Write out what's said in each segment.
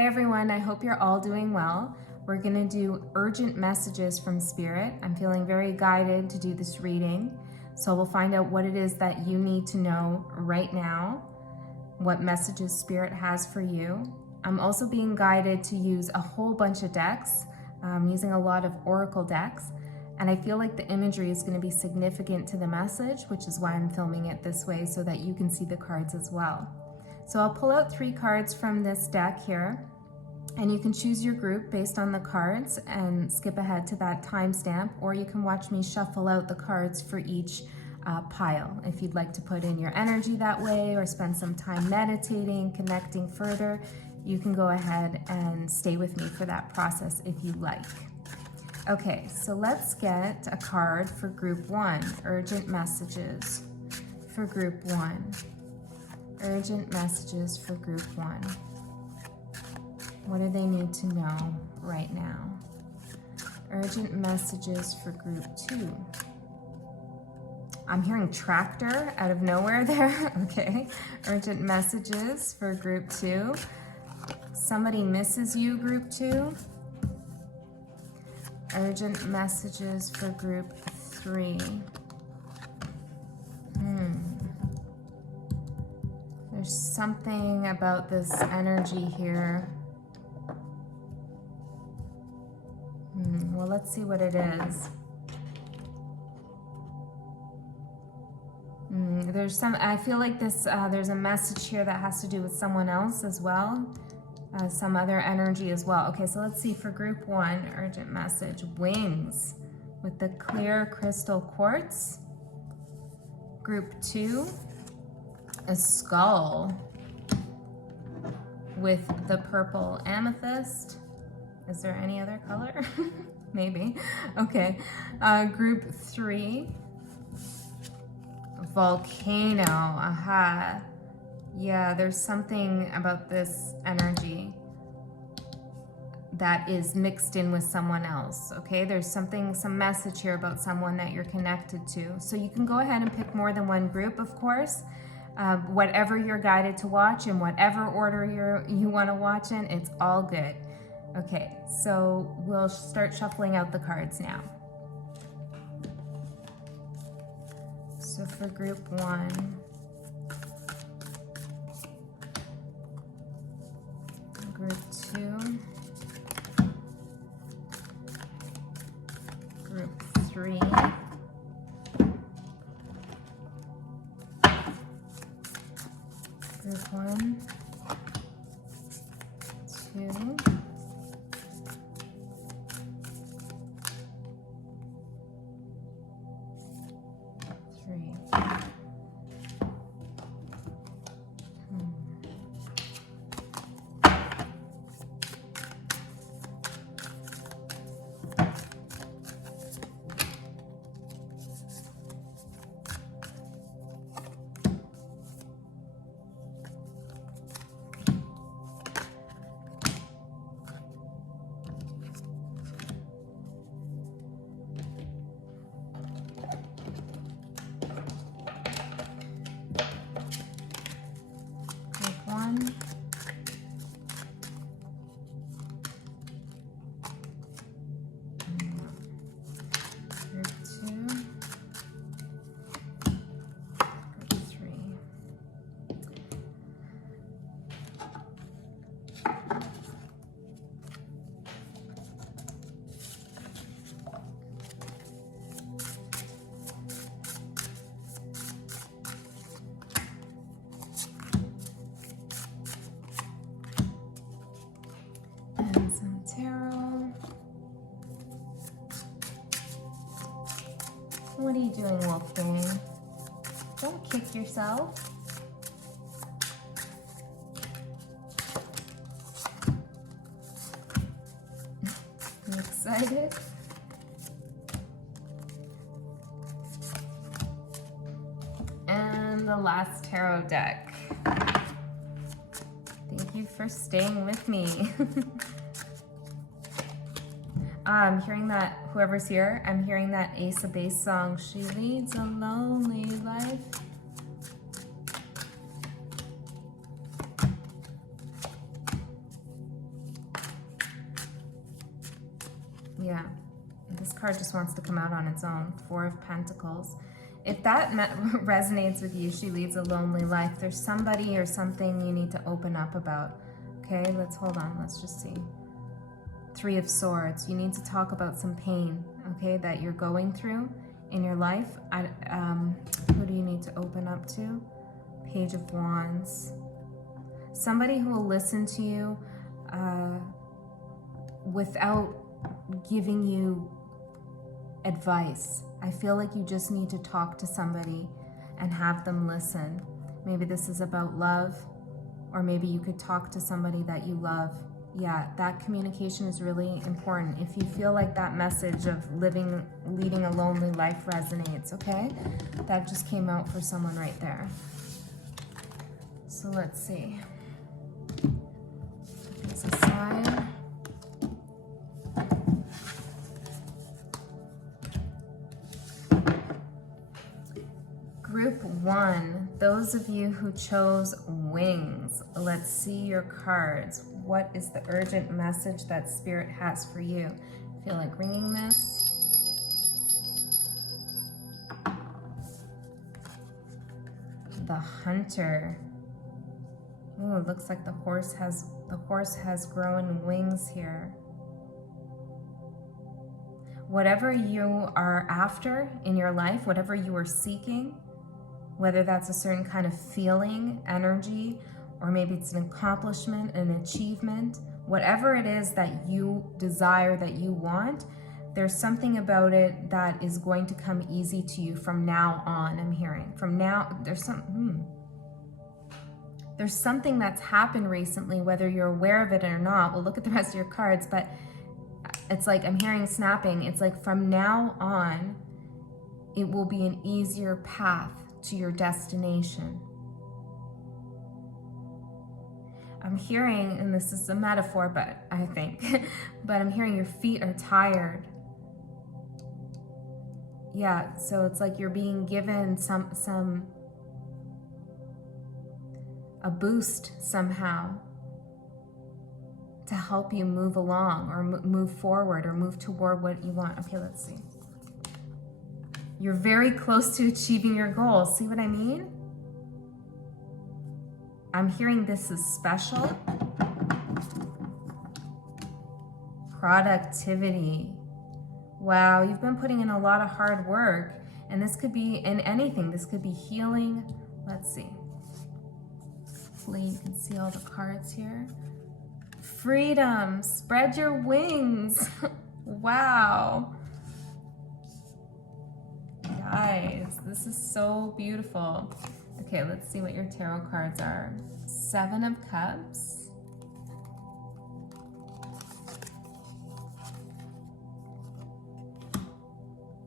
Hi everyone, I hope you're all doing well. We're gonna do urgent messages from Spirit. I'm feeling very guided to do this reading. So we'll find out what it is that you need to know right now, what messages Spirit has for you. I'm also being guided to use a whole bunch of decks. I'm using a lot of oracle decks, and I feel like the imagery is going to be significant to the message, which is why I'm filming it this way so that you can see the cards as well. So I'll pull out 3 cards from this deck here, and you can choose your group based on the cards and skip ahead to that timestamp, or you can watch me shuffle out the cards for each pile. If you'd like to put in your energy that way or spend some time meditating, connecting further, you can go ahead and stay with me for that process if you like. Okay, so let's get a card for group 1, urgent messages for group 1. Urgent messages for group 1. What do they need to know right now? Urgent messages for group 2. I'm hearing tractor out of nowhere there. Okay, urgent messages for group 2. Somebody misses you, group 2. Urgent messages for group 3. There's something about this energy here. Well, let's see what it is. I feel like there's a message here that has to do with someone else as well. Some other energy as well. Okay, so let's see for group 1, urgent message, wings with the clear crystal quartz. Group 2, a skull with the purple amethyst. Is there any other color? Maybe. Okay, group 3, volcano. Aha. Yeah, there's something about this energy that is mixed in with someone else, okay? There's some message here about someone that you're connected to. So you can go ahead and pick more than one group, of course. Whatever you're guided to watch, in whatever order you want to watch in, it's all good. Okay, so we'll start shuffling out the cards now. So for group 1, group 2, group 3, group 1, 2, What are you doing, Wolfgang? Don't kick yourself. You excited? And the last tarot deck. Thank you for staying with me. I'm hearing that, whoever's here, I'm hearing that Ace of Base song, She Leads a Lonely Life. Yeah, this card just wants to come out on its own. Four of Pentacles. If that resonates with you, she leads a lonely life. There's somebody or something you need to open up about. Okay, let's hold on. Let's just see. Three of Swords. You need to talk about some pain, okay, that you're going through in your life. Who do you need to open up to? Page of Wands. Somebody who will listen to you without giving you advice. I feel like you just need to talk to somebody and have them listen. Maybe this is about love, or maybe you could talk to somebody that you love. Yeah, that communication is really important. If you feel like that message of leading a lonely life resonates, okay? That just came out for someone right there. So let's see. Put these aside. Group 1, those of you who chose wings, let's see your cards. What is the urgent message that Spirit has for you? I feel like ringing this. The Hunter. Oh, it looks like the horse has grown wings here. Whatever you are after in your life, whatever you are seeking, whether that's a certain kind of feeling, energy, or maybe it's an accomplishment, an achievement, whatever it is that you desire, that you want, there's something about it that is going to come easy to you from now on, I'm hearing. From now, there's something that's happened recently, whether you're aware of it or not. We'll look at the rest of your cards, but it's like I'm hearing snapping. It's like from now on, it will be an easier path to your destination. I'm hearing, and this is a metaphor, but I think, but I'm hearing your feet are tired. Yeah, so it's like you're being given a boost somehow to help you move along or move forward or move toward what you want. Okay, let's see. You're very close to achieving your goals. See what I mean? I'm hearing this is special. Productivity. Wow, you've been putting in a lot of hard work, and this could be in anything. This could be healing. Let's see. Hopefully you can see all the cards here. Freedom. Spread your wings. Wow. Guys, this is so beautiful. Okay, let's see what your tarot cards are. 7 of Cups.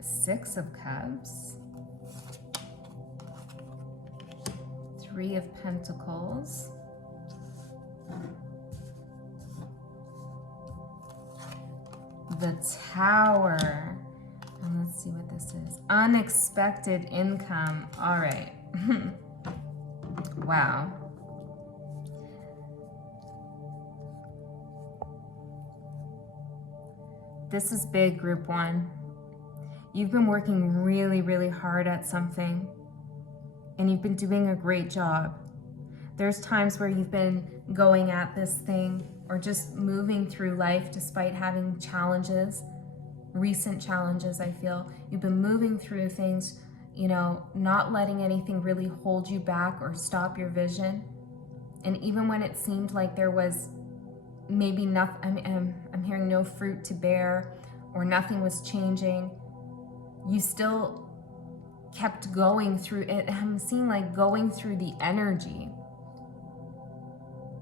Six of Cups. 3 of Pentacles. The Tower. And let's see what this is. Unexpected income. All right. Wow. This is big, Group 1. You've been working really, really hard at something, and you've been doing a great job. There's times where you've been going at this thing or just moving through life despite having challenges, recent challenges, I feel. You've been moving through things, you know, not letting anything really hold you back or stop your vision. And even when it seemed like there was maybe nothing, I'm hearing no fruit to bear or nothing was changing, you still kept going through it. I'm seeing like going through the energy.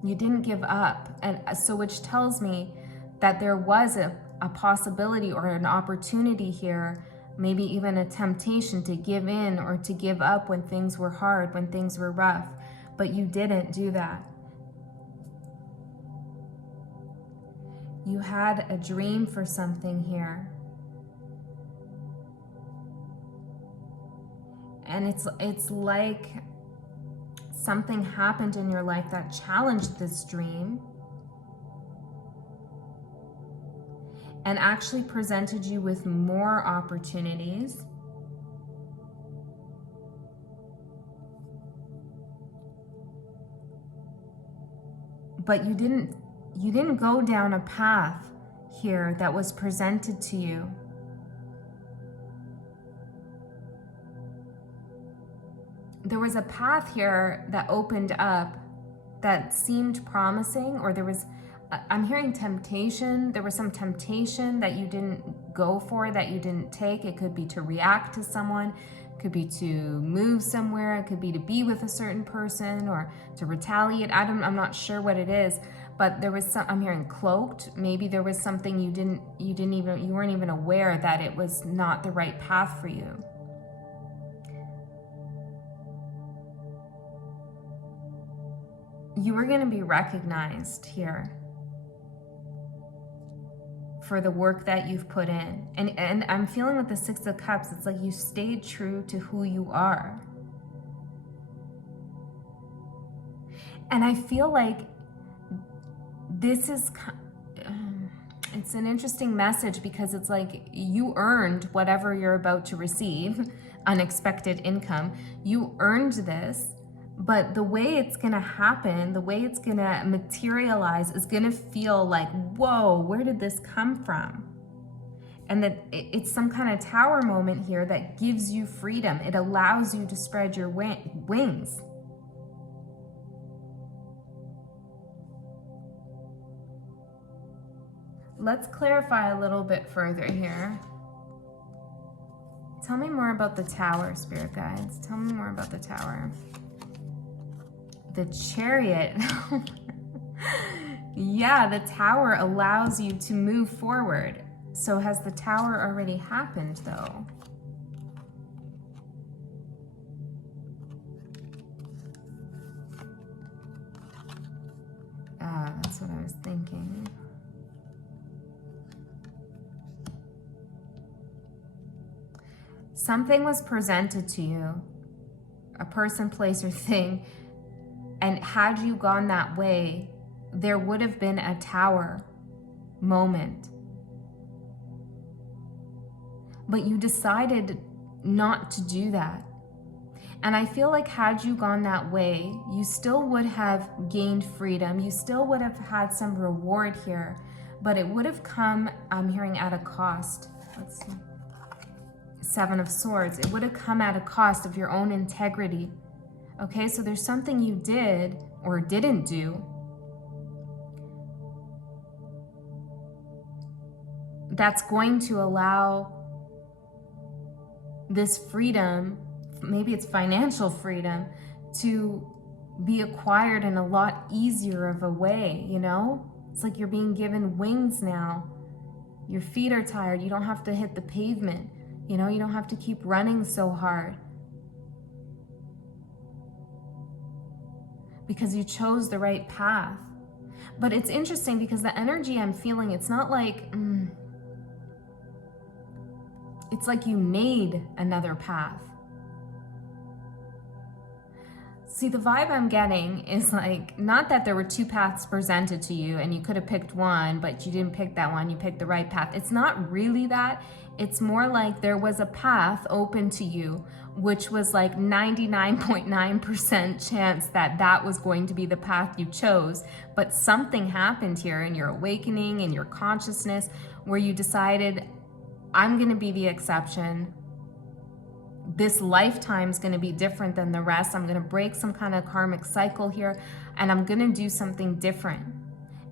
You didn't give up. And so which tells me that there was a possibility or an opportunity here, maybe even a temptation to give in or to give up when things were hard, when things were rough, but you didn't do that. You had a dream for something here. And it's like something happened in your life that challenged this dream. and actually presented you with more opportunities. But you didn't go down a path here that was presented to you. There was a path here that opened up that seemed promising, or there was, I'm hearing temptation. There was some temptation that you didn't go for, that you didn't take. It could be to react to someone, it could be to move somewhere, it could be to be with a certain person or to retaliate. I'm not sure what it is, but there was some, I'm hearing cloaked. Maybe there was something you weren't even aware that it was not the right path for you. You were going to be recognized here for the work that you've put in. And I'm feeling with the Six of Cups, it's like you stayed true to who you are. And I feel like this is, it's an interesting message, because it's like you earned whatever you're about to receive, unexpected income. You earned this. But the way it's going to happen, the way it's going to materialize is going to feel like, whoa, where did this come from? And that it's some kind of tower moment here that gives you freedom. It allows you to spread your wings. Let's clarify a little bit further here. Tell me more about the Tower, Spirit Guides. Tell me more about the Tower. The Chariot. Yeah, the Tower allows you to move forward. So has the Tower already happened, though? That's what I was thinking. Something was presented to you, a person, place, or thing, and had you gone that way, there would have been a Tower moment. But you decided not to do that. And I feel like had you gone that way, you still would have gained freedom. You still would have had some reward here, but it would have come, I'm hearing, at a cost. Let's see. Seven of Swords. It would have come at a cost of your own integrity. Okay, so there's something you did or didn't do that's going to allow this freedom, maybe it's financial freedom, to be acquired in a lot easier of a way, you know? It's like you're being given wings now. Your feet are tired. You don't have to hit the pavement. You know, you don't have to keep running so hard. Because you chose the right path. But it's interesting because the energy I'm feeling, it's not like, it's like you made another path. See, the vibe I'm getting is like, not that there were two paths presented to you and you could have picked one, but you didn't pick that one, you picked the right path. It's not really that. It's more like there was a path open to you, which was like 99.9% chance that that was going to be the path you chose. But something happened here in your awakening, in your consciousness, where you decided, I'm going to be the exception. This lifetime is going to be different than the rest. I'm going to break some kind of karmic cycle here, and I'm going to do something different.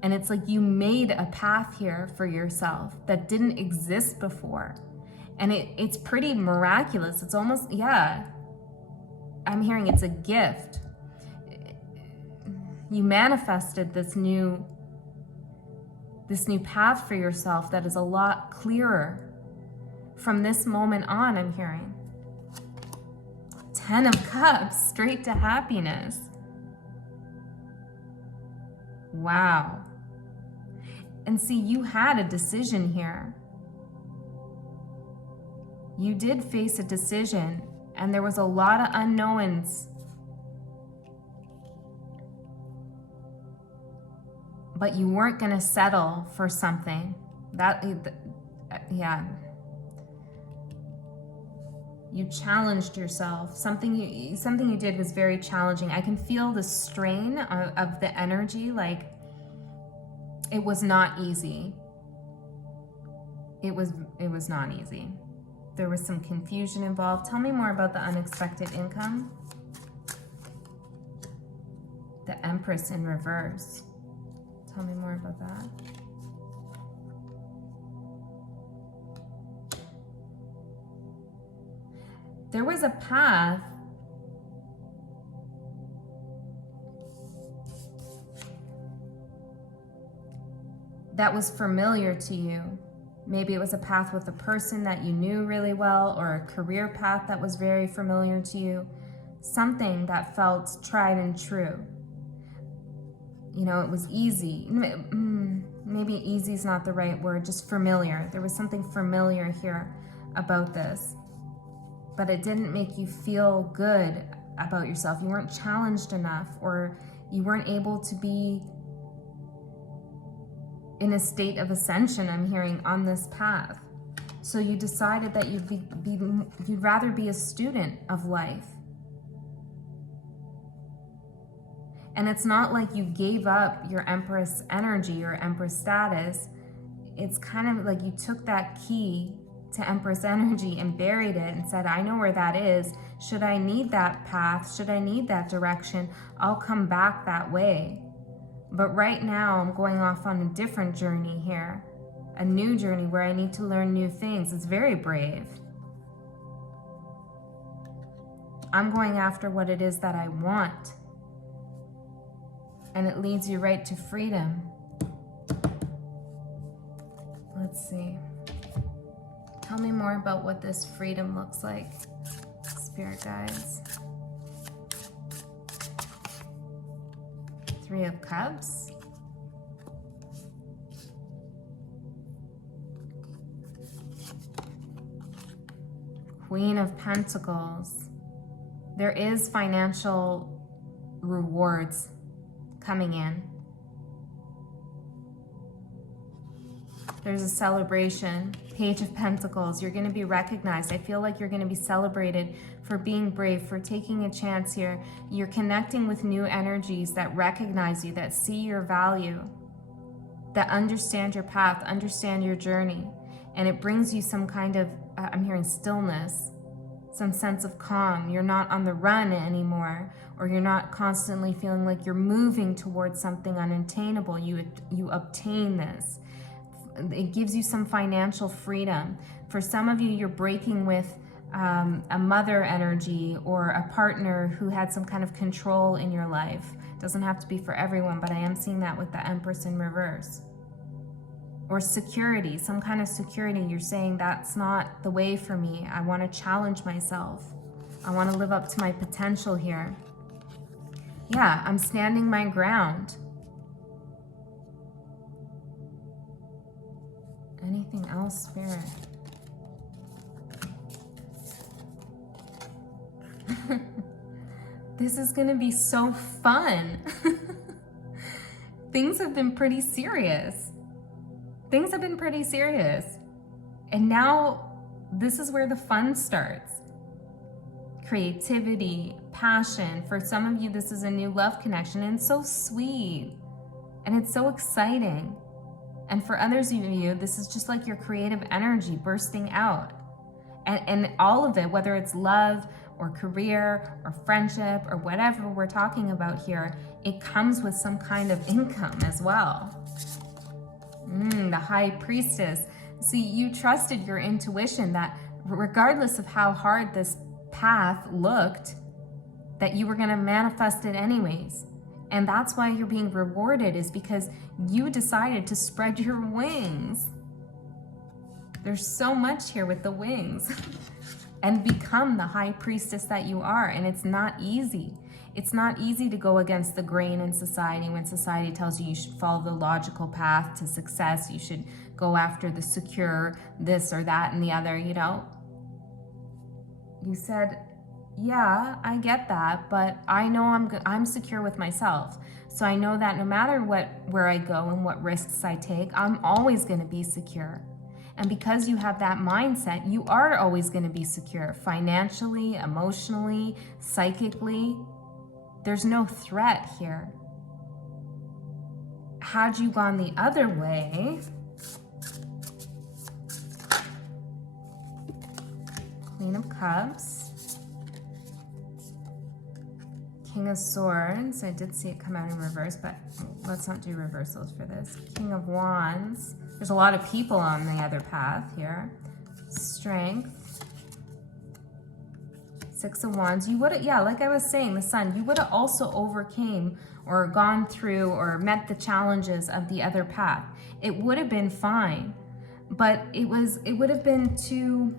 And it's like you made a path here for yourself that didn't exist before. And it's pretty miraculous. It's almost, yeah, I'm hearing it's a gift. You manifested this new path for yourself that is a lot clearer. From this moment on, I'm hearing. 10 of Cups, straight to happiness. Wow. And see, you had a decision here. You did face a decision, and there was a lot of unknowns. But you weren't going to settle for something. Yeah. You challenged yourself. Something you did was very challenging. I can feel the strain of the energy. Like, it was not easy. It was not easy. There was some confusion involved. Tell me more about the unexpected income. The Empress in reverse. Tell me more about that. There was a path that was familiar to you. Maybe it was a path with a person that you knew really well, or a career path that was very familiar to you. Something that felt tried and true. You know, it was easy. Maybe easy is not the right word, just familiar. There was something familiar here about this. But it didn't make you feel good about yourself. You weren't challenged enough, or you weren't able to be in a state of ascension, I'm hearing, on this path. So you decided that you'd rather be a student of life. And it's not like you gave up your Empress energy or Empress status. It's kind of like you took that key to Empress energy and buried it and said, I know where that is. Should I need that path, should I need that direction, I'll come back that way. But right now I'm going off on a different journey here, a new journey where I need to learn new things. It's very brave. I'm going after what it is that I want. And it leads you right to freedom. Let's see. Tell me more about what this freedom looks like, Spirit guides. Three of Cups. Queen of Pentacles. There is financial rewards coming in. There's a celebration. Page of Pentacles. You're going to be recognized. I feel like you're going to be celebrated for being brave, for taking a chance here. You're connecting with new energies that recognize you, that see your value, that understand your path, understand your journey. And it brings you some kind of, I'm hearing stillness, some sense of calm. You're not on the run anymore, or you're not constantly feeling like you're moving towards something unattainable. You obtain this. It gives you some financial freedom. For some of you, you're breaking with a mother energy or a partner who had some kind of control in your life. It doesn't have to be for everyone, but I am seeing that with the Empress in reverse. Or security, some kind of security. You're saying that's not the way for me. I want to challenge myself. I want to live up to my potential here. Yeah, I'm standing my ground. Anything else, Spirit? This is going to be so fun. Things have been pretty serious. Things have been pretty serious. And now this is where the fun starts. Creativity, passion. For some of you, this is a new love connection, and it's so sweet. And it's so exciting. And for others of you, this is just like your creative energy bursting out. And all of it, whether it's love or career or friendship or whatever we're talking about here, it comes with some kind of income as well. The High Priestess. See, you trusted your intuition that regardless of how hard this path looked, that you were going to manifest it anyways. And that's why you're being rewarded, is because you decided to spread your wings. There's so much here with the wings. And become the High Priestess that you are. And it's not easy. It's not easy to go against the grain in society when society tells you should follow the logical path to success. You should go after the secure this or that and the other, you know. You said, yeah, I get that, but I know I'm secure with myself. So I know that no matter where I go and what risks I take, I'm always going to be secure. And because you have that mindset, you are always going to be secure financially, emotionally, psychically. There's no threat here. Had you gone the other way, Queen of Cups, King of Swords. I did see it come out in reverse, but let's not do reversals for this. King of Wands. There's a lot of people on the other path here. Strength. Six of Wands. You would have, yeah, like I was saying, the Sun, you would have also overcame or gone through or met the challenges of the other path. It would have been fine, but it would have been too,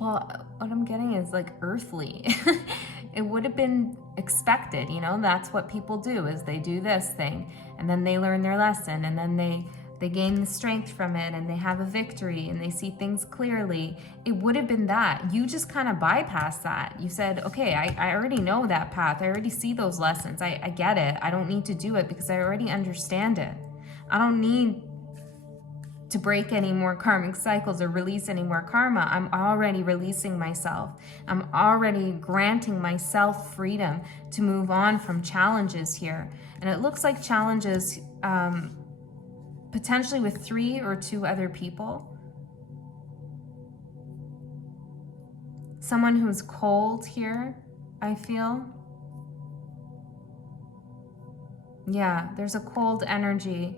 well, what I'm getting is like earthly. It would have been expected, you know, that's what people do, is they do this thing and then they learn their lesson and then they gain the strength from it and they have a victory and they see things clearly. It would have been that. You just kind of bypassed that. You said, okay, I already know that path. I already see those lessons. I get it. I don't need to do it because I already understand it. I don't need to break any more karmic cycles or release any more karma. I'm already releasing myself. I'm already granting myself freedom to move on from challenges here. And it looks like challenges potentially with 3 or 2 other people. Someone who's cold here, I feel. Yeah, there's a cold energy.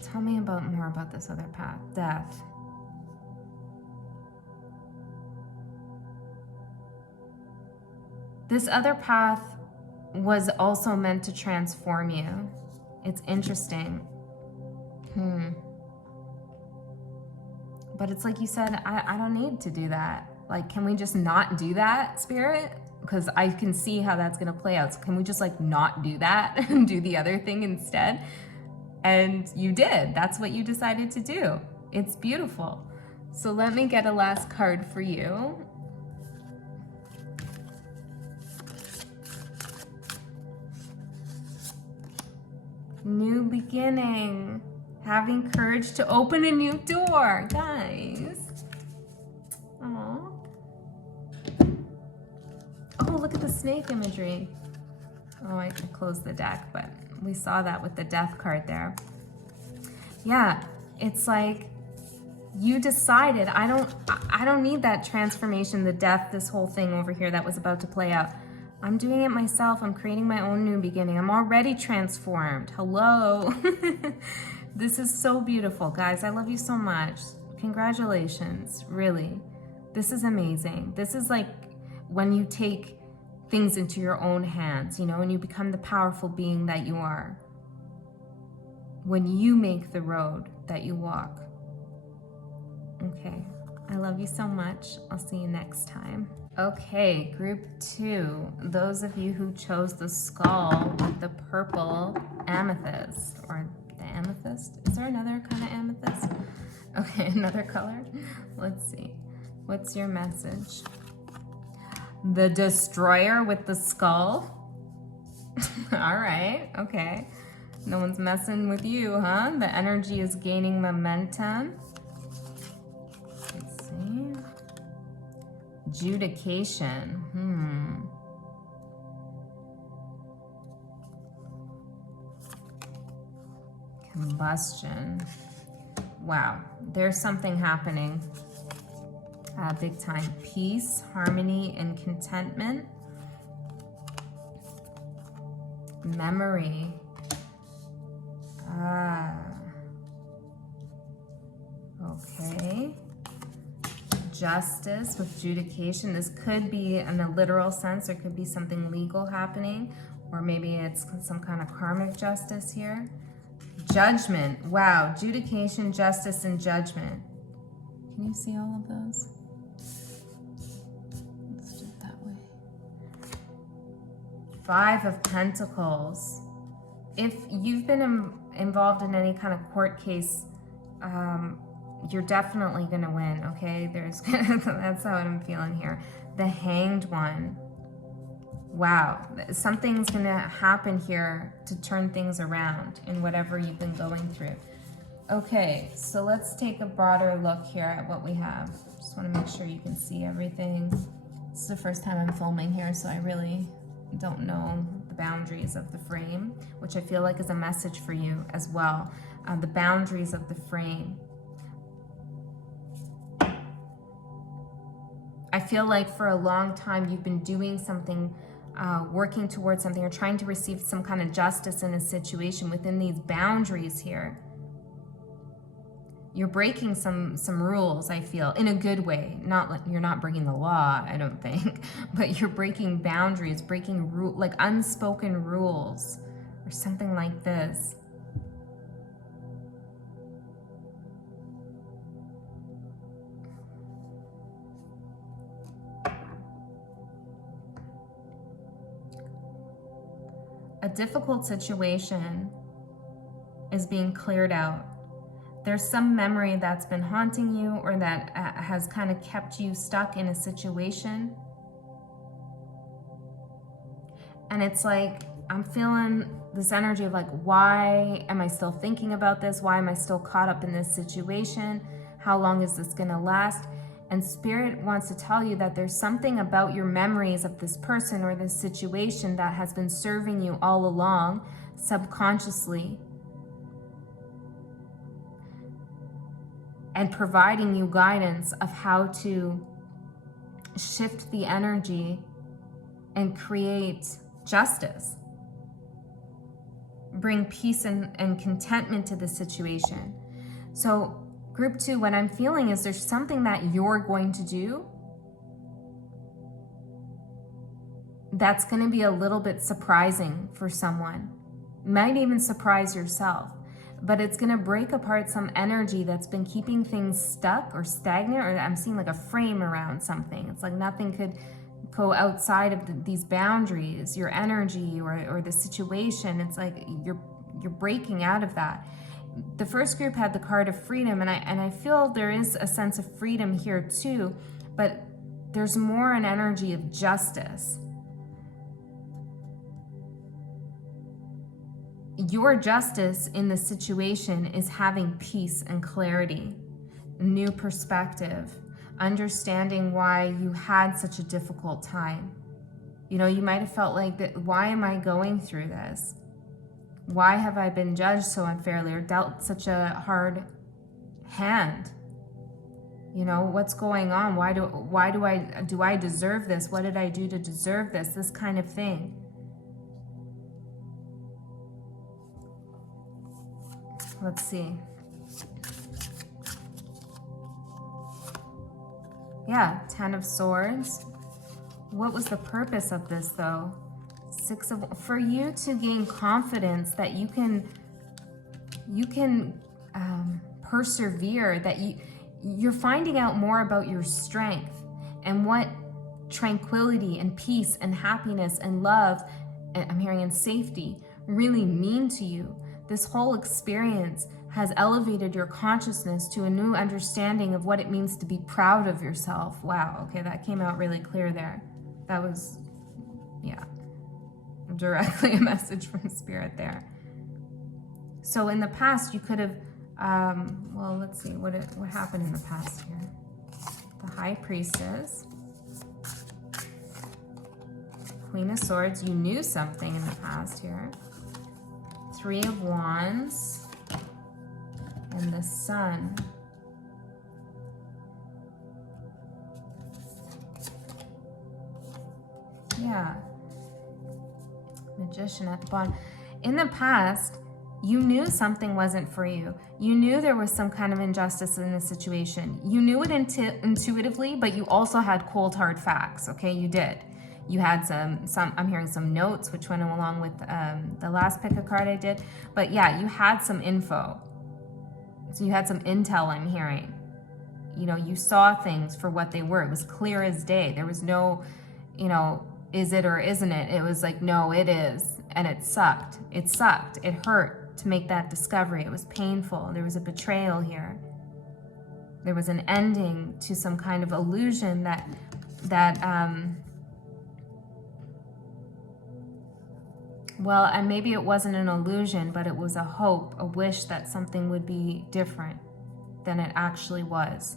Tell me more about this other path. Death. This other path was also meant to transform you. It's interesting. But it's like you said, I don't need to do that. Like, can we just not do that, Spirit? Because I can see how that's going to play out. So can we just like not do that and do the other thing instead? And you did. That's what you decided to do. It's beautiful. So let me get a last card for you. New beginning. Having courage to open a new door, guys. Aww. Oh, look at the snake imagery. Oh, I could close the deck, but we saw that with the death card there. Yeah, it's like you decided, I don't need that transformation, the death, this whole thing over here that was about to play out. I'm doing it myself. I'm creating my own new beginning. I'm already transformed. Hello. This is so beautiful, guys. I love you so much. Congratulations, really. This is amazing. This is like when you take things into your own hands, you know, and you become the powerful being that you are. When you make the road that you walk. Okay, I love you so much. I'll see you next time. Okay, group 2, those of you who chose the skull with the purple amethyst, or the amethyst. Is there another kind of amethyst? Okay, another color. Let's see. What's your message? The destroyer with the skull. All right, okay. No one's messing with you, huh? The energy is gaining momentum. Let's see. Adjudication. Combustion. Wow, there's something happening. Big time. Peace, harmony, and contentment. Memory. Okay. Justice with adjudication. This could be in a literal sense. There could be something legal happening, or maybe it's some kind of karmic justice here. Judgment. Wow. Adjudication, justice, and judgment. Can you see all of those? Let's do it that way. 5 of Pentacles. If you've been involved in any kind of court case you're definitely going to win, okay? That's how I'm feeling here. The Hanged One. Wow, something's going to happen here to turn things around in whatever you've been going through. Okay, so let's take a broader look here at what we have. Just want to make sure you can see everything. This is the first time I'm filming here, so I really don't know the boundaries of the frame, which I feel like is a message for you as well. The boundaries of the frame. I feel like for a long time you've been doing something, working towards something, or trying to receive some kind of justice in a situation within these boundaries here. You're breaking some rules, I feel, in a good way. Not like you're not breaking the law, I don't think, but you're breaking boundaries, breaking like unspoken rules or something like this. A difficult situation is being cleared out. There's some memory that's been haunting you, or that has kind of kept you stuck in a situation. And it's like, I'm feeling this energy of like, why am I still thinking about this? Why am I still caught up in this situation? How long is this gonna last? And Spirit wants to tell you that there's something about your memories of this person or this situation that has been serving you all along, subconsciously, and providing you guidance of how to shift the energy and create justice. Bring peace and contentment to the situation. So group 2, what I'm feeling is there's something that you're going to do that's going to be a little bit surprising for someone. Might even surprise yourself. But it's going to break apart some energy that's been keeping things stuck or stagnant, or I'm seeing like a frame around something. It's like nothing could go outside of these boundaries, your energy or the situation. It's like you're breaking out of that. The first group had the card of freedom, and I feel there is a sense of freedom here too, but there's more an energy of justice. Your justice in this situation is having peace and clarity, new perspective, understanding why you had such a difficult time. You know, you might have felt like that. Why am I going through this? Why have I been judged so unfairly or dealt such a hard hand? You know, what's going on? Why do I deserve this? What did I do to deserve this? This kind of thing. Let's see. Yeah, 10 of Swords. What was the purpose of this though? For you to gain confidence that you can persevere, that you're finding out more about your strength and what tranquility and peace and happiness and love, and I'm hearing, and safety really mean to you. This whole experience has elevated your consciousness to a new understanding of what it means to be proud of yourself. Wow, okay, that came out really clear there. That was, yeah, directly a message from Spirit there. So in the past, you could have, well, let's see, what happened in the past here? The High Priestess, Queen of Swords, you knew something in the past here. 3 of Wands, and the Sun. Yeah. Magician at the bottom. In the past, you knew something wasn't for you. You knew there was some kind of injustice in the situation. You knew it intuitively, but you also had cold hard facts, okay? You did. You had some, I'm hearing some notes, which went along with the last pick a card I did. But yeah, you had some info. So you had some intel, I'm hearing. You know, you saw things for what they were. It was clear as day. There was no, you know, is it or isn't it? It was like, no, it is. And it sucked. It sucked. It hurt to make that discovery. It was painful. There was a betrayal here. There was an ending to some kind of illusion well, and maybe it wasn't an illusion, but it was a hope, a wish that something would be different than it actually was.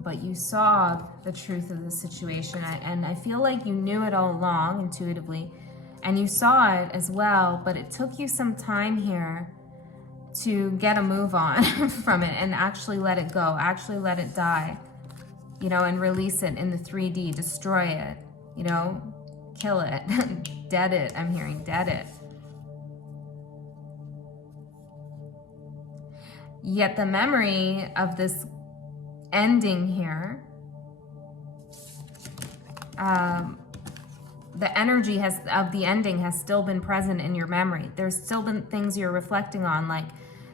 But you saw the truth of the situation, and I feel like you knew it all along intuitively, and you saw it as well, but it took you some time here to get a move on from it and actually let it go, actually let it die, you know, and release it in the 3D, destroy it, you know, kill it, dead it, I'm hearing dead it. Yet the memory of this ending here, the energy of the ending has still been present in your memory. There's still been things you're reflecting on, like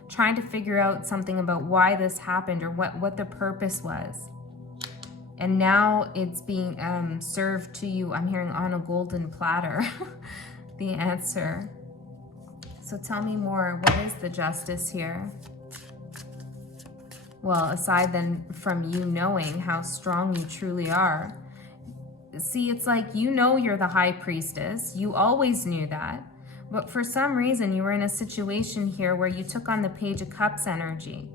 trying to figure out something about why this happened or what the purpose was. And now it's being served to you, I'm hearing, on a golden platter, the answer. So tell me more, what is the justice here? Well, aside then from you knowing how strong you truly are. See, it's like, you know, you're the high priestess. You always knew that. But for some reason, you were in a situation here where you took on the Page of Cups energy.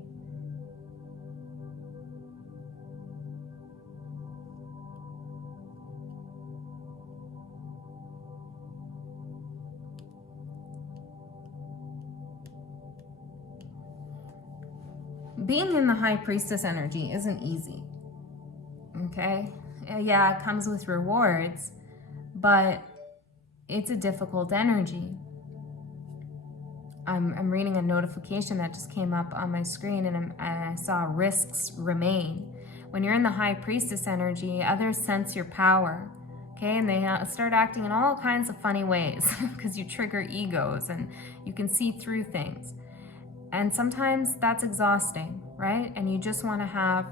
Being in the High Priestess energy isn't easy, okay? Yeah, it comes with rewards, but it's a difficult energy. I'm reading a notification that just came up on my screen, and I saw risks remain. When you're in the High Priestess energy, others sense your power, okay? And they start acting in all kinds of funny ways because you trigger egos and you can see through things. And sometimes that's exhausting, right? And you just want to have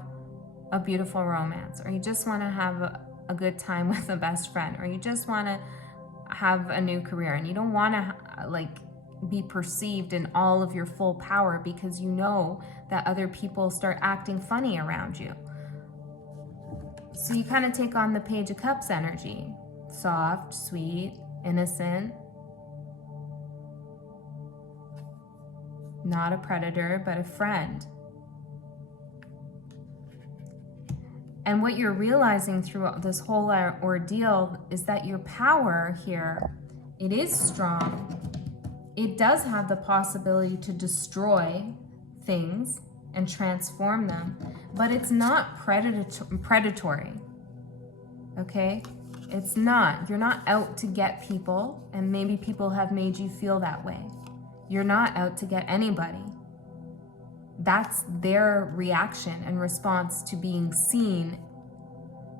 a beautiful romance, or you just want to have a good time with a best friend, or you just want to have a new career, and you don't want to like be perceived in all of your full power because you know that other people start acting funny around you. So you kind of take on the Page of Cups energy. Soft, sweet, innocent. Not a predator, but a friend. And what you're realizing through this whole ordeal is that your power here, it is strong. It does have the possibility to destroy things and transform them, but it's not predatory, okay? It's not. You're not out to get people, and maybe people have made you feel that way. You're not out to get anybody. That's their reaction and response to being seen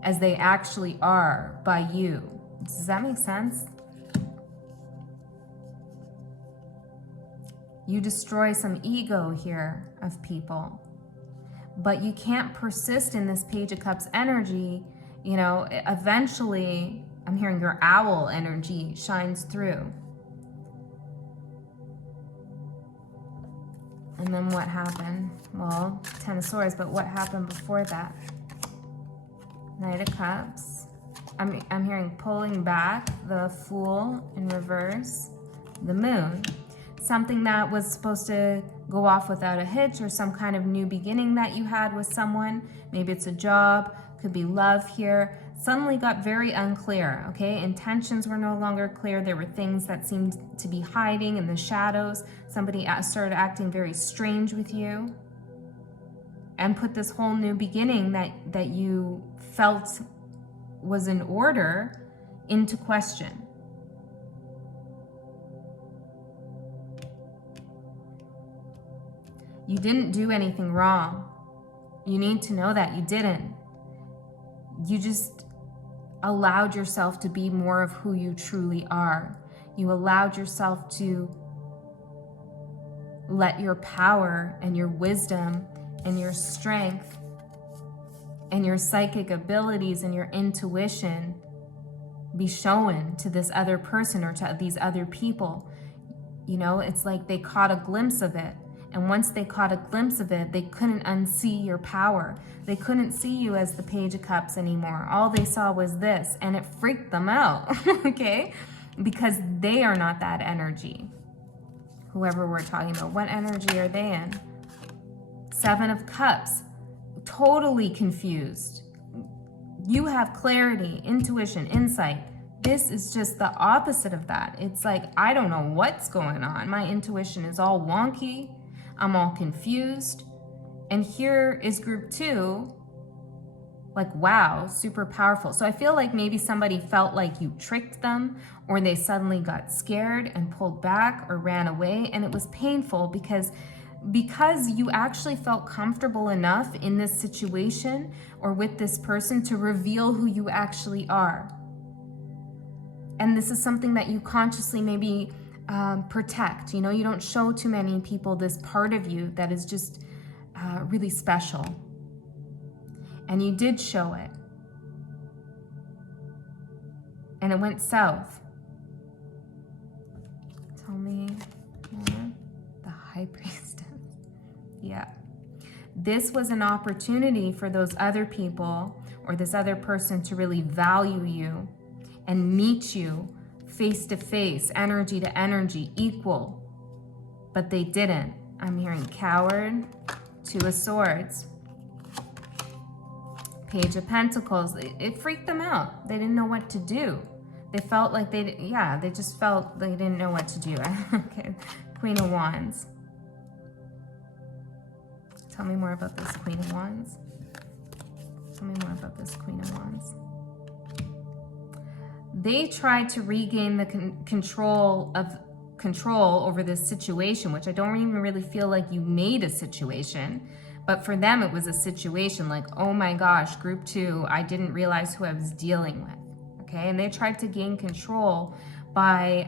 as they actually are by you. Does that make sense? You destroy some ego here of people, but you can't persist in this Page of Cups energy. You know, eventually, I'm hearing your owl energy shines through. And then what happened? Well, Ten of Swords, but what happened before that? Knight of Cups. I'm hearing pulling back, the Fool in reverse, the Moon. Something that was supposed to go off without a hitch, or some kind of new beginning that you had with someone. Maybe it's a job, could be love here. Suddenly got very unclear, okay? Intentions were no longer clear. There were things that seemed to be hiding in the shadows. Somebody started acting very strange with you and put this whole new beginning that you felt was in order into question. You didn't do anything wrong. You need to know that you didn't. You just allowed yourself to be more of who you truly are. You allowed yourself to let your power and your wisdom and your strength and your psychic abilities and your intuition be shown to this other person or to these other people. You know, it's like they caught a glimpse of it. And once they caught a glimpse of it, they couldn't unsee your power. They couldn't see you as the Page of Cups anymore. All they saw was this, and it freaked them out, okay? Because they are not that energy. Whoever we're talking about, what energy are they in? Seven of Cups, totally confused. You have clarity, intuition, insight. This is just the opposite of that. It's like, I don't know what's going on. My intuition is all wonky. I'm all confused. And here is group 2, like, wow, super powerful. So I feel like maybe somebody felt like you tricked them, or they suddenly got scared and pulled back or ran away. And it was painful because you actually felt comfortable enough in this situation or with this person to reveal who you actually are. And this is something that you consciously maybe protect. You know, you don't show too many people this part of you that is just really special. And you did show it. And it went south. Tell me more. The High Priestess. Yeah. This was an opportunity for those other people or this other person to really value you and meet you face to face, energy to energy, equal. But they didn't. I'm hearing Coward, Two of Swords, Page of Pentacles. It freaked them out. They didn't know what to do. They felt like they just felt they didn't know what to do. Okay, Queen of Wands. Tell me more about this Queen of Wands. Tell me more about this Queen of Wands. They tried to regain the control over this situation, which I don't even really feel like you made a situation. But for them, it was a situation like, oh my gosh, group 2, I didn't realize who I was dealing with. Okay, and they tried to gain control by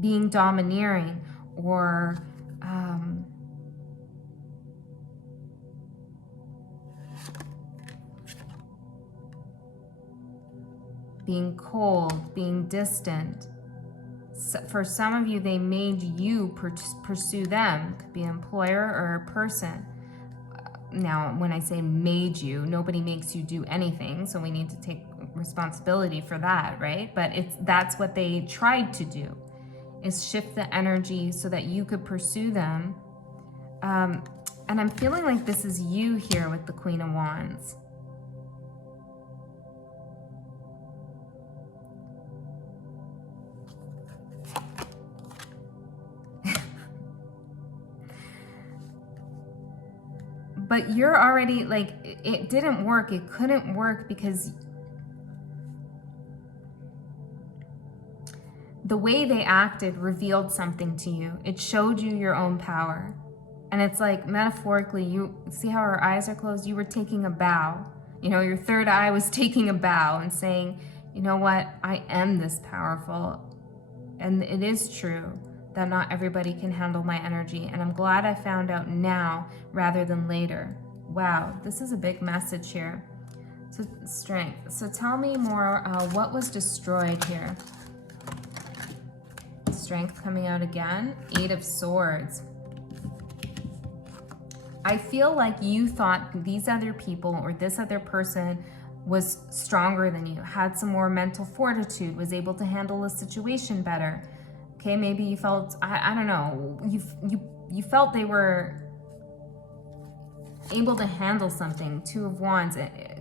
being domineering or being cold, being distant. So for some of you, they made you pursue them. Could be an employer or a person. Now, when I say made you, nobody makes you do anything, so we need to take responsibility for that, right? But that's what they tried to do, is shift the energy so that you could pursue them. And I'm feeling like this is you here with the Queen of Wands. But you're already like, it didn't work. It couldn't work because the way they acted revealed something to you. It showed you your own power. And it's like, metaphorically, you see how her eyes are closed? You were taking a bow. You know, your third eye was taking a bow and saying, you know what? I am this powerful. And it is true that not everybody can handle my energy. And I'm glad I found out now rather than later. Wow, this is a big message here. So, strength. So tell me more, what was destroyed here? Strength coming out again. 8 of Swords. I feel like you thought these other people or this other person was stronger than you, had some more mental fortitude, was able to handle a situation better. Okay, maybe you felt, I don't know, you felt they were able to handle something. 2 of Wands,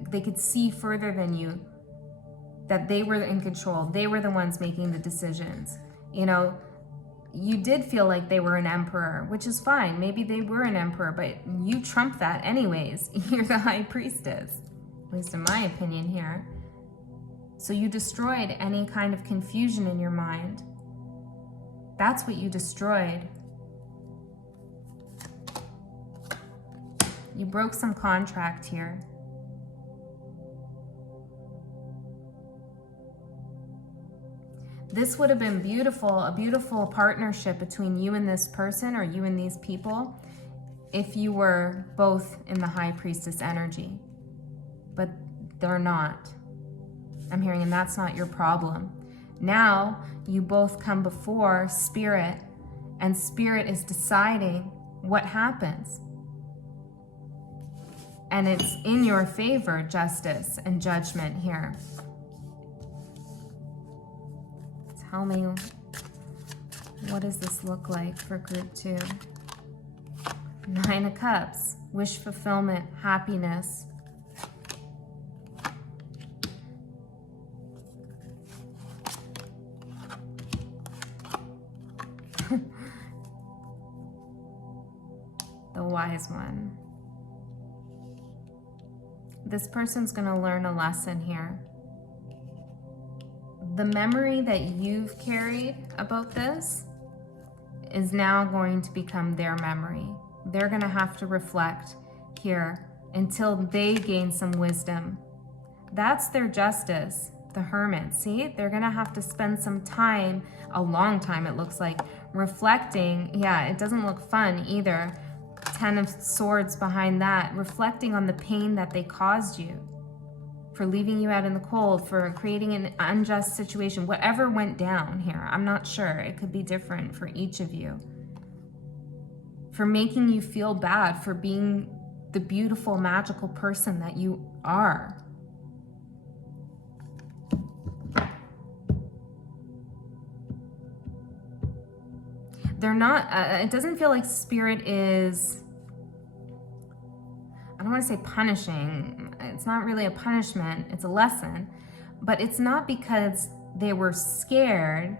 they could see further than you, that they were in control. They were the ones making the decisions. You know, you did feel like they were an emperor, which is fine. Maybe they were an emperor, but you trump that anyways. You're the High Priestess, at least in my opinion here. So you destroyed any kind of confusion in your mind. That's what you destroyed. You broke some contract here. This would have been beautiful, a beautiful partnership between you and this person or you and these people if you were both in the High Priestess energy. But they're not. I'm hearing, and that's not your problem. Now, you both come before Spirit and Spirit is deciding what happens. And it's in your favor, justice and judgment here. Tell me, what does this look like for group 2? 9 of Cups, wish fulfillment, happiness. The Wise One. This person's going to learn a lesson here. The memory that you've carried about this is now going to become their memory. They're going to have to reflect here until they gain some wisdom. That's their justice, the Hermit. See, they're going to have to spend some time, a long time it looks like, reflecting. Yeah, it doesn't look fun either. 10 of Swords behind that, reflecting on the pain that they caused you, for leaving you out in the cold, for creating an unjust situation, whatever went down here. I'm not sure. It could be different for each of you. For making you feel bad, for being the beautiful, magical person that you are. They're not, it doesn't feel like Spirit is, I don't want to say punishing. It's not really a punishment, it's a lesson. But it's not because they were scared.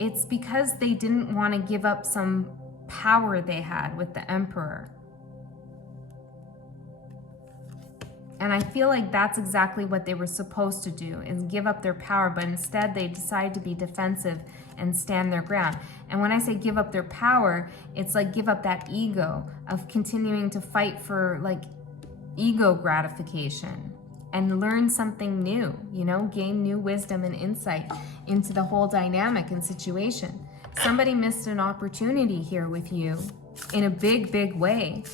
It's because they didn't want to give up some power they had with the Emperor. And I feel like that's exactly what they were supposed to do, is give up their power, but instead they decide to be defensive and stand their ground. And when I say give up their power, it's like give up that ego of continuing to fight for like ego gratification and learn something new, you know, gain new wisdom and insight into the whole dynamic and situation. Somebody missed an opportunity here with you in a big, big way.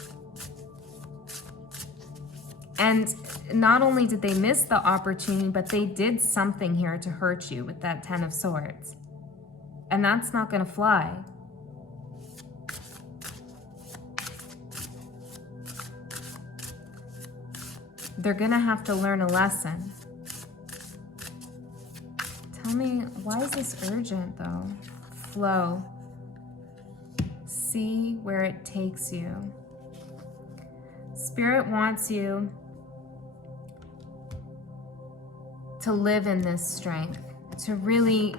And not only did they miss the opportunity, but they did something here to hurt you with that 10 of Swords. And that's not going to fly. They're going to have to learn a lesson. Tell me, why is this urgent though? Flow. See where it takes you. Spirit wants you to live in this strength, to really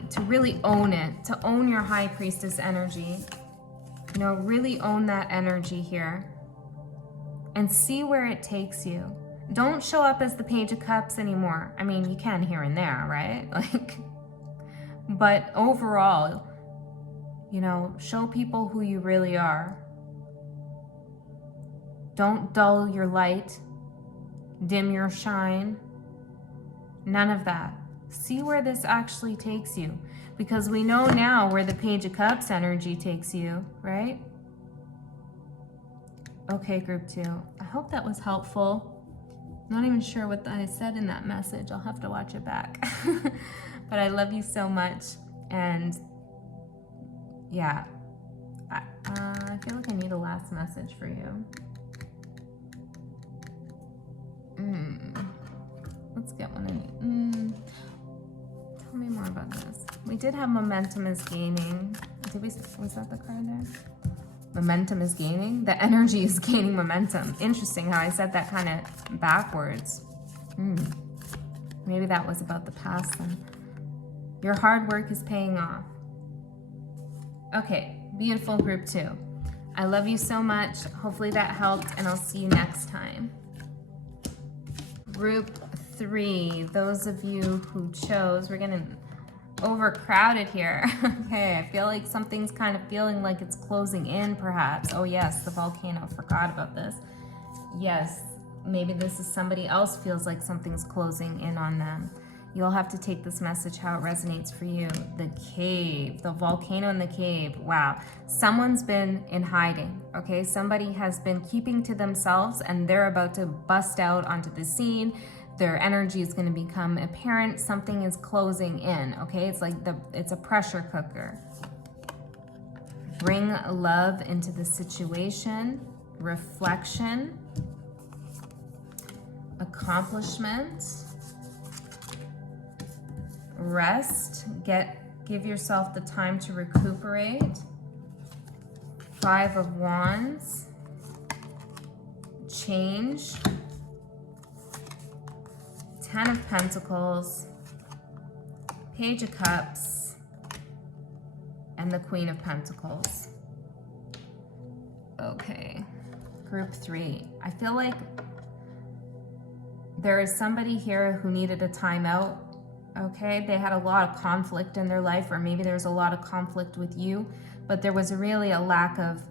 own it, to own your High Priestess energy. You know, really own that energy here and see where it takes you. Don't show up as the Page of Cups anymore. I mean, you can here and there, right? Like, but overall, you know, show people who you really are. Don't dull your light, dim your shine. None of that. See where this actually takes you. Because we know now where the Page of Cups energy takes you, right? Okay, group 2. I hope that was helpful. I'm not even sure what I said in that message. I'll have to watch it back. But I love you so much. And yeah, I feel like I need a last message for you. Let's get one in. Tell me more about this. We did have momentum is gaining. Was that the card there? Momentum is gaining? The energy is gaining momentum. Interesting how I said that kind of backwards. Maybe that was about the past then. Your hard work is paying off. Okay, beautiful group 2. I love you so much. Hopefully that helped, and I'll see you next time. Group 3, those of you who chose, we're getting overcrowded here. Okay, I feel like something's kind of feeling like it's closing in perhaps. Oh yes, the volcano, forgot about this. Yes, maybe this is somebody else feels like something's closing in on them. You'll have to take this message how it resonates for you. The cave, the volcano in the cave. Wow, someone's been in hiding, okay? Somebody has been keeping to themselves and they're about to bust out onto the scene. Their energy is going to become apparent. Something is closing in, okay? It's like it's a pressure cooker. Bring love into the situation. Reflection. Accomplishment. Rest. Give yourself the time to recuperate. 5 of Wands. Change. 10 of Pentacles. Page of Cups. And the Queen of Pentacles. Okay. Group 3. I feel like there is somebody here who needed a timeout. Okay, they had a lot of conflict in their life, or maybe there was a lot of conflict with you, but there was really a lack of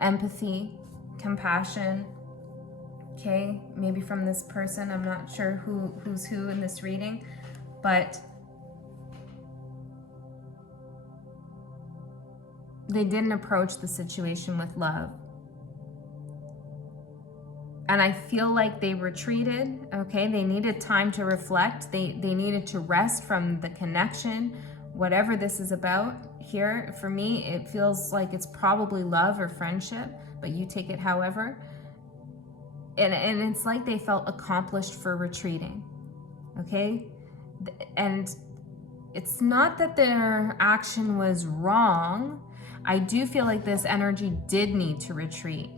empathy, compassion. Okay, maybe from this person. I'm not sure who's who in this reading, but they didn't approach the situation with love. And I feel like they retreated, okay? They needed time to reflect. They needed to rest from the connection, whatever this is about. Here, for me, it feels like it's probably love or friendship, but you take it however. And it's like they felt accomplished for retreating, okay? And it's not that their action was wrong. I do feel like this energy did need to retreat.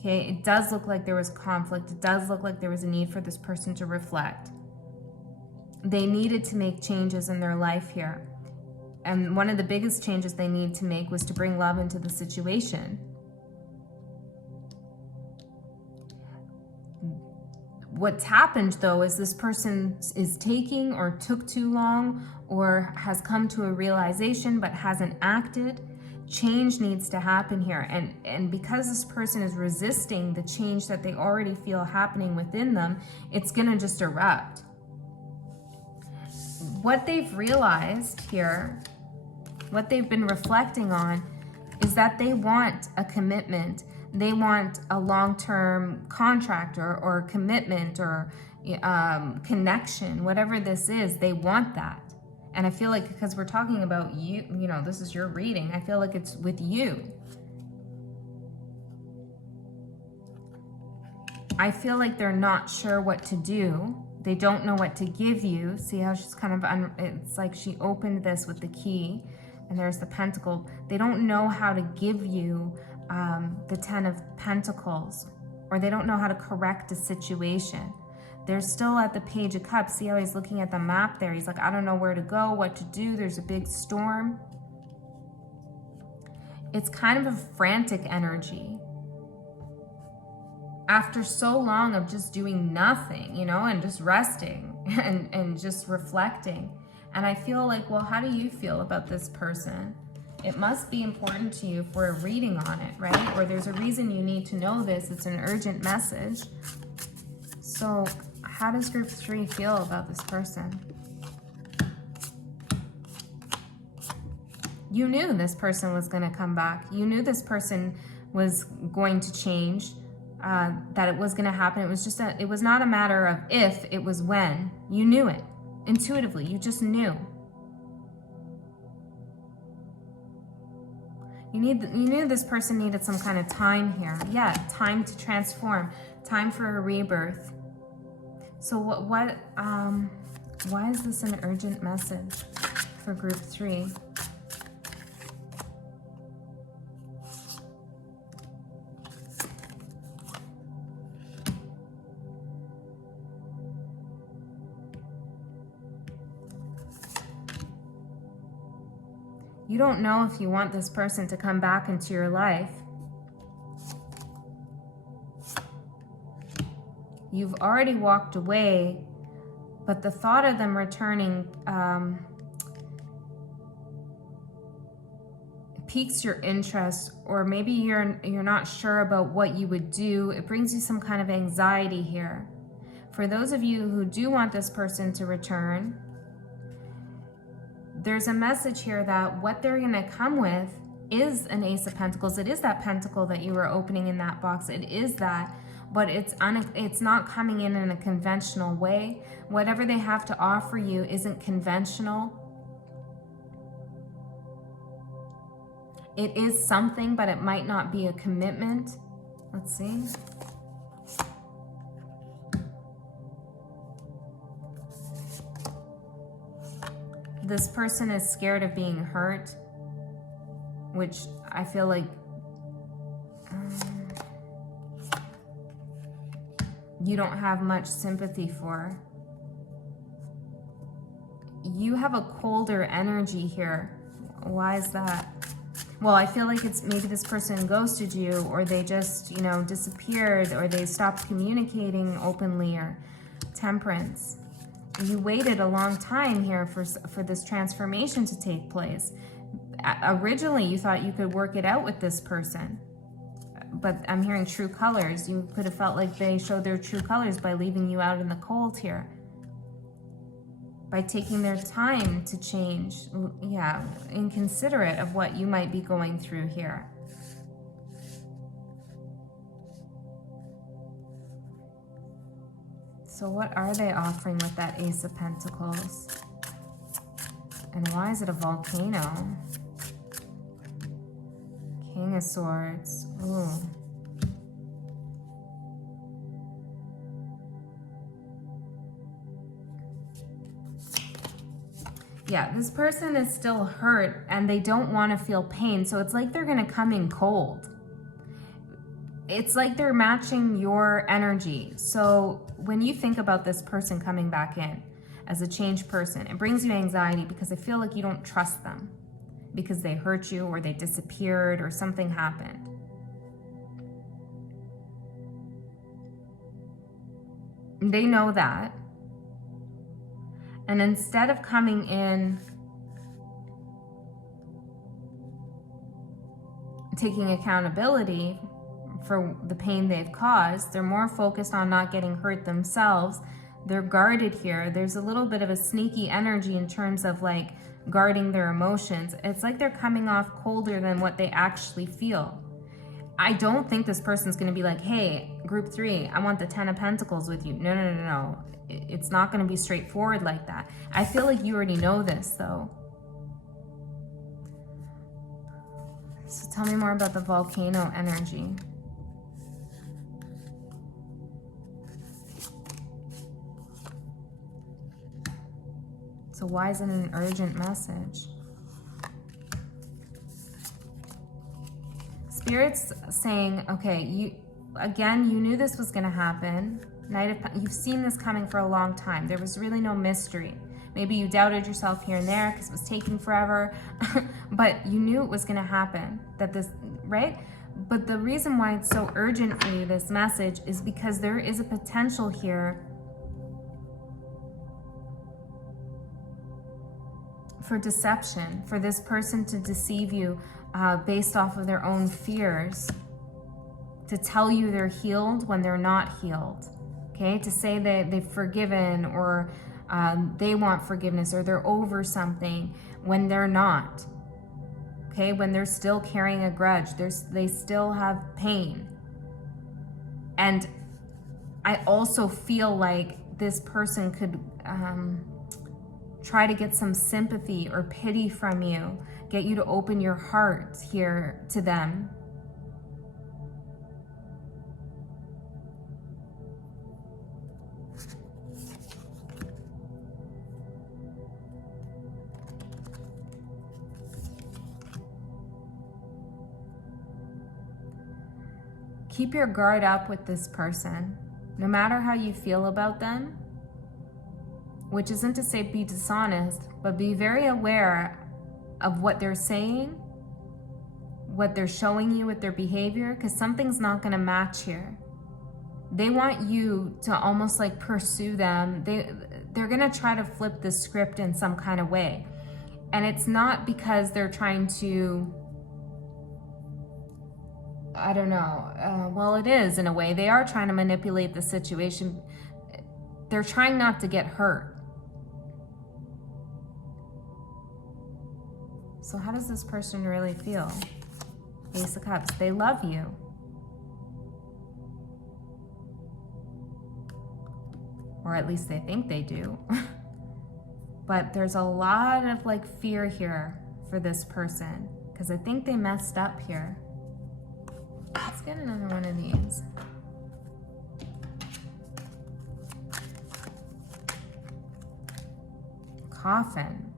Okay, it does look like there was conflict. It does look like there was a need for this person to reflect. They needed to make changes in their life here. And one of the biggest changes they need to make was to bring love into the situation. What's happened though is this person is taking or took too long or has come to a realization but hasn't acted. Change needs to happen here, and because this person is resisting the change that they already feel happening within them, it's gonna just erupt. What they've realized here, what they've been reflecting on, is that they want a commitment. They want a long-term contract or commitment or connection, whatever this is, they want that. And I feel like because we're talking about you, this is your reading, I feel like it's with you. I feel like they're not sure what to do. They don't know what to give you. See how she's kind of, it's like she opened this with the key and there's the pentacle. They don't know how to give you the 10 of Pentacles, or they don't know how to correct a situation. They're still at the Page of Cups. See how he's looking at the map there? He's like, I don't know where to go, what to do. There's a big storm. It's kind of a frantic energy. After so long of just doing nothing, and just resting and just reflecting. And I feel like, well, how do you feel about this person? It must be important to you for a reading on it, right? Or there's a reason you need to know this. It's an urgent message. So how does group 3 feel about this person? You knew this person was going to come back. You knew this person was going to change, that it was going to happen. It was just it was not a matter of if, it was when. You knew it intuitively. You just knew. You knew this person needed some kind of time here. Yeah, time to transform, time for a rebirth. So why is this an urgent message for group 3? You don't know if you want this person to come back into your life. You've already walked away, but the thought of them returning piques your interest, or maybe you're not sure about what you would do. It brings you some kind of anxiety here. For those of you who do want this person to return, there's a message here that what they're going to come with is an Ace of Pentacles. It is that pentacle that you were opening in that box. It is that. But it's not coming in a conventional way. Whatever they have to offer you isn't conventional. It is something, but it might not be a commitment. Let's see. This person is scared of being hurt, which I feel like you don't have much sympathy for. You have a colder energy here. Why is that? Well, I feel like it's maybe this person ghosted you, or they just, you know, disappeared, or they stopped communicating openly, or Temperance. You waited a long time here for this transformation to take place. Originally, you thought you could work it out with this person, but I'm hearing true colors. You could have felt like they showed their true colors by leaving you out in the cold here, by taking their time to change. Yeah, inconsiderate of what you might be going through here. So what are they offering with that Ace of Pentacles? And why is it a volcano? King of Swords. Ooh. Yeah, this person is still hurt and they don't want to feel pain. So it's like they're going to come in cold. It's like they're matching your energy. So when you think about this person coming back in as a changed person, it brings you anxiety because I feel like you don't trust them because they hurt you or they disappeared or something happened. They know that. And instead of coming in taking accountability for the pain they've caused, they're more focused on not getting hurt themselves. They're guarded here. There's a little bit of a sneaky energy in terms of like guarding their emotions. It's like they're coming off colder than what they actually feel. I don't think this person's going to be like, hey, group 3, I want the 10 of Pentacles with you. No. It's not going to be straightforward like that. I feel like you already know this though. So tell me more about the volcano energy. So why is it an urgent message? Spirit's saying, okay, you knew this was going to happen. You've seen this coming for a long time. There was really no mystery. Maybe you doubted yourself here and there because it was taking forever, but you knew it was going to happen. Right? But the reason why it's so urgent for you, this message, is because there is a potential here for deception, for this person to deceive you based off of their own fears, to tell you they're healed when they're not healed, okay? To say that they've forgiven or they want forgiveness or they're over something when they're not, okay? When they're still carrying a grudge, they still have pain. And I also feel like this person could try to get some sympathy or pity from you, get you to open your heart here to them. Keep your guard up with this person, no matter how you feel about them. Which isn't to say be dishonest, but be very aware of what they're saying, what they're showing you with their behavior, because something's not going to match here. They want you to almost like pursue them. They're going to try to flip the script in some kind of way. And it's not because they're trying to, I don't know, well, it is in a way. They are trying to manipulate the situation. They're trying not to get hurt. So how does this person really feel? Ace of Cups. They love you. Or at least they think they do. But there's a lot of like fear here for this person. because I think they messed up here. Let's get another one of these. Coffin.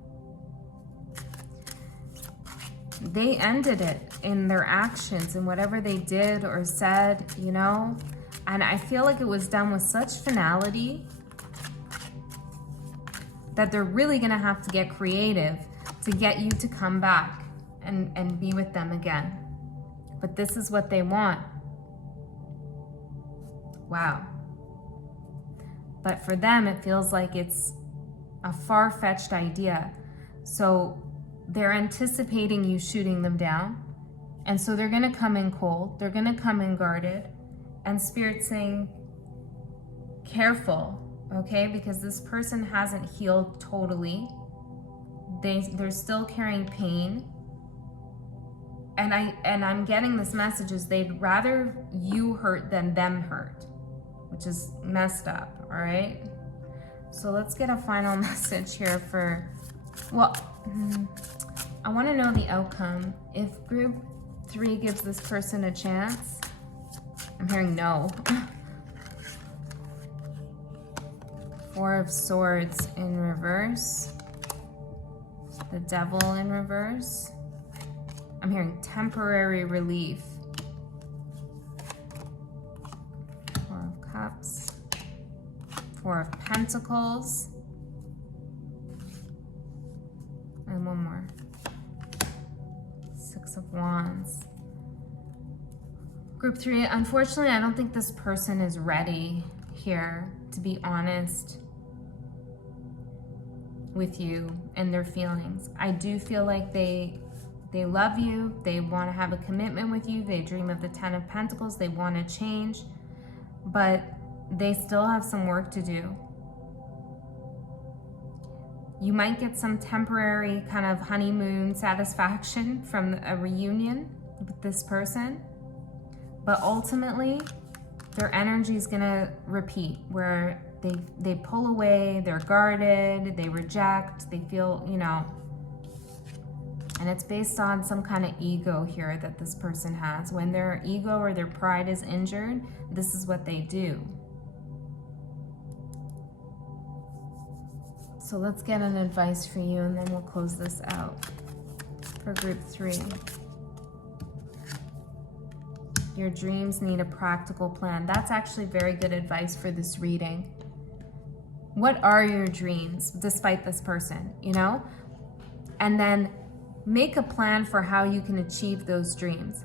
They ended it in their actions and whatever they did or said, you know, and I feel like it was done with such finality that they're really gonna have to get creative to get you to come back and be with them again. But this is what they want. Wow. But for them, it feels like it's a far-fetched idea. So they're anticipating you shooting them down. And so they're gonna come in cold, they're gonna come in guarded. And Spirit's saying, careful, okay? Because this person hasn't healed totally. They're still carrying pain. And I'm getting this message is they'd rather you hurt than them hurt, which is messed up, all right? So let's get a final message here for, well, I want to know the outcome. If group 3 gives this person a chance, I'm hearing no. 4 of Swords in reverse. The Devil in reverse. I'm hearing temporary relief. 4 of Cups. 4 of Pentacles. And one more. 6 of Wands. Group 3, unfortunately, I don't think this person is ready here, to be honest with you and their feelings. I do feel like they love you, they want to have a commitment with you, they dream of the 10 of Pentacles, they want to change, but they still have some work to do. You might get some temporary kind of honeymoon satisfaction from a reunion with this person, but ultimately their energy is gonna repeat where they pull away, they're guarded, they reject, they feel, you know, and it's based on some kind of ego here that this person has. When their ego or their pride is injured, this is what they do. So let's get an advice for you and then we'll close this out. For group 3. Your dreams need a practical plan. That's actually very good advice for this reading. What are your dreams despite this person, you know? And then make a plan for how you can achieve those dreams.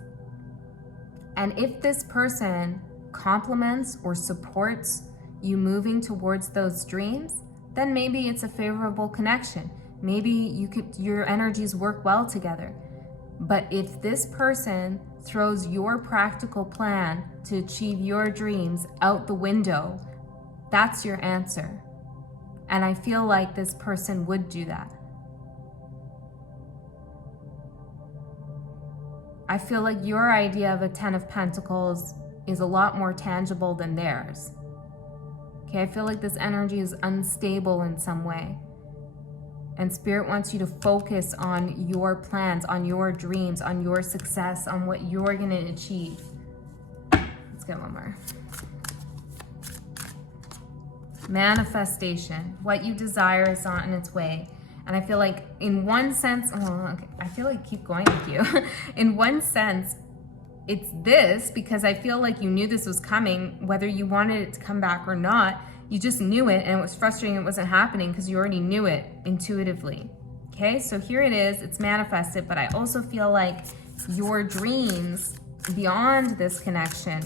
And if this person compliments or supports you moving towards those dreams, then maybe it's a favorable connection. Maybe your energies work well together. But if this person throws your practical plan to achieve your dreams out the window, that's your answer. And I feel like this person would do that. I feel like your idea of a 10 of Pentacles is a lot more tangible than theirs. Okay, I feel like this energy is unstable in some way. And Spirit wants you to focus on your plans, on your dreams, on your success, on what you're going to achieve. Let's get one more. Manifestation. What you desire is on its way. And I feel like in one sense, I feel like keep going with you. In one sense, it's this because I feel like you knew this was coming, whether you wanted it to come back or not. You just knew it, and it was frustrating it wasn't happening because you already knew it intuitively. Okay, so here it is, it's manifested, but I also feel like your dreams beyond this connection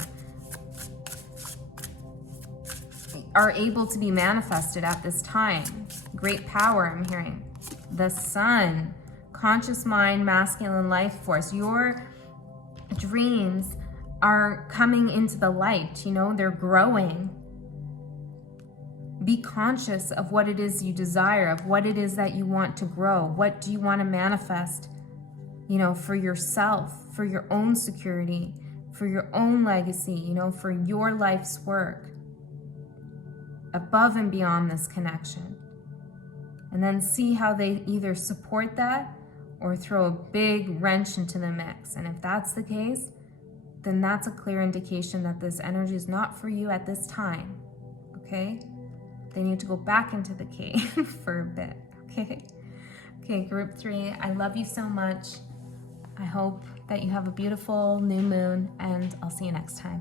are able to be manifested at this time. Great power, I'm hearing. The Sun, conscious mind, masculine life force. Your dreams are coming into the light, you know, they're growing. Be conscious of what it is you desire, of what it is that you want to grow. What do you want to manifest, you know, for yourself, for your own security, for your own legacy, you know, for your life's work, above and beyond this connection. And then see how they either support that or throw a big wrench into the mix. And if that's the case, then that's a clear indication that this energy is not for you at this time, okay? They need to go back into the cave for a bit, okay? Okay, group 3, I love you so much. I hope that you have a beautiful new moon, and I'll see you next time.